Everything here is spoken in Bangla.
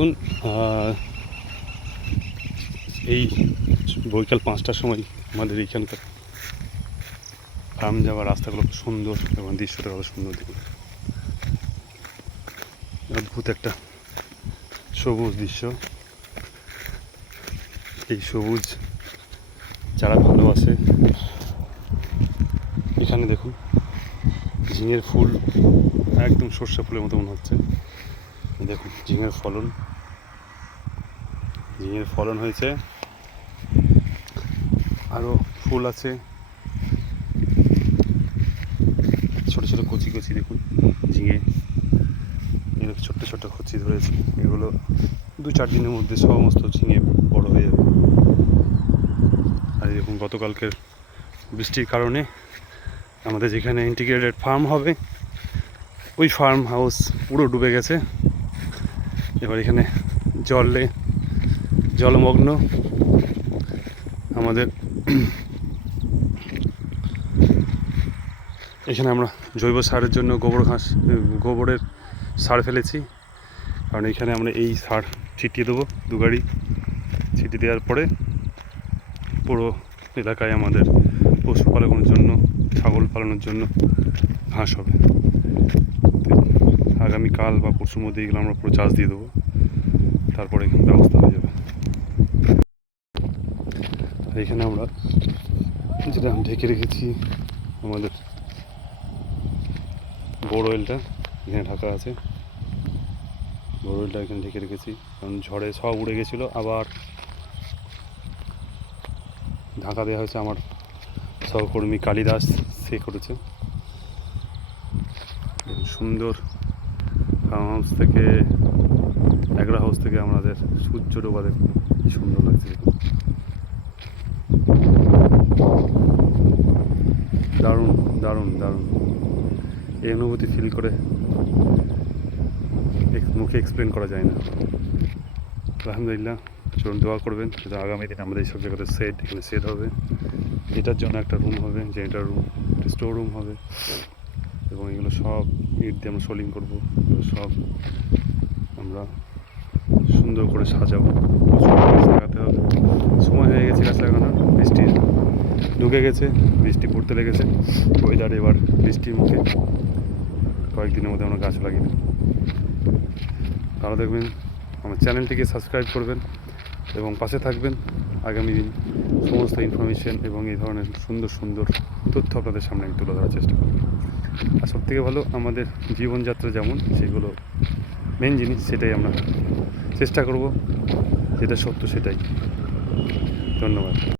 দেখুন এই বৈকাল 5টার সময় আমাদের এইখানকার ফার্ম যাওয়ার রাস্তাগুলো খুব সুন্দর এবং দৃশ্যটা কত সুন্দর। দেখুন অদ্ভুত একটা সবুজ দৃশ্য। এই সবুজ যারা ভালোবাসে, এখানে দেখুন ঝিঙের ফুল একদম সর্ষে ফুলের মতো মনে হচ্ছে। দেখুন ঝিঙের ফলন হয়েছে, আরও ফুল আছে ছোট ছোট কচি কচি। দেখুন ঝিঙে এরকম ছোট্ট ছোট্ট কচি ধরেছে, এগুলো 2-4 দিনের মধ্যে সমস্ত ঝিঙে বড় হয়ে যাবে। আর দেখুন গতকালকের বৃষ্টির কারণে আমাদের যেখানে ইন্টিগ্রেটেড ফার্ম হবে ওই ফার্ম হাউস পুরো ডুবে গেছে। এবার এখানে জলমগ্ন আমাদের। এখানে আমরা জৈব সারের জন্য গোবরের সার ফেলেছি, কারণ এখানে আমরা এই সার ছিটিয়ে দেবো 2 গাড়ি। ছিটিয়ে দেওয়ার পরে পুরো এলাকায় আমাদের পশুপালনের জন্য, ছাগল পালনের জন্য ঘাস হবে। আগামীকাল বা পরশুর মধ্যে এগুলো আমরা পুরো চাষ দিয়ে দেবো, তারপরে ব্যবস্থা হয়ে যাবে। এখানে আমরা যেটা ঢেকে রেখেছি আমাদের বোরওয়েলটা এখানে ঢাকা আছে। বোরওয়েলটা এখানে ঢেকে রেখেছি, কারণ ঝড়ে সব উড়ে গেছিলো, আবার ঢাকা দেওয়া হয়েছে। আমার সহকর্মী কালিদাস সে করেছে। সুন্দর ফার্ম হাউস থেকে, অ্যাগ্রো হাউস থেকে আমাদের সূর্য ডোবাদের কি সুন্দর লাগছে। দারুণ দারুণ দারুণ এই অনুভূতি ফিল করে মুখে এক্সপ্লেন করা যায় না। আলহামদুলিল্লাহ, চলুন দোয়া করবেন যাতে আগামী দিন আমাদের এইসব জায়গাতে এখানে সেট হবে। এটার জন্য একটা রুম হবে, জেনারেটর রুম, একটা স্টোর রুম হবে, এবং এগুলো সব ইট দিয়ে আমরা সোলিং করবো। এগুলো সব আমরা সুন্দর করে সাজাবো। গাছ লাগাতে হবে, সময় হয়ে গেছে গাছ লাগানোর। বৃষ্টি ঢুকে গেছে, বৃষ্টি পড়তে লেগেছে, ওয়েদার এবার বৃষ্টির মুখে। কয়েকদিনের মধ্যে আমরা গাছ লাগিয়ে দেবো। ভালো দেখবেন, আমার চ্যানেলটিকে সাবস্ক্রাইব করবেন এবং পাশে থাকবেন। আগামী দিন সমস্ত ইনফরমেশন এবং এই ধরনের সুন্দর সুন্দর তথ্য আপনাদের সামনে আমি তুলে ধরার চেষ্টা করব। আর সবথেকে ভালো আমাদের জীবনযাত্রা যেমন, সেগুলো মেন জিনিস, সেটাই আমরা চেষ্টা করব, যেটা সত্য সেটাই। ধন্যবাদ।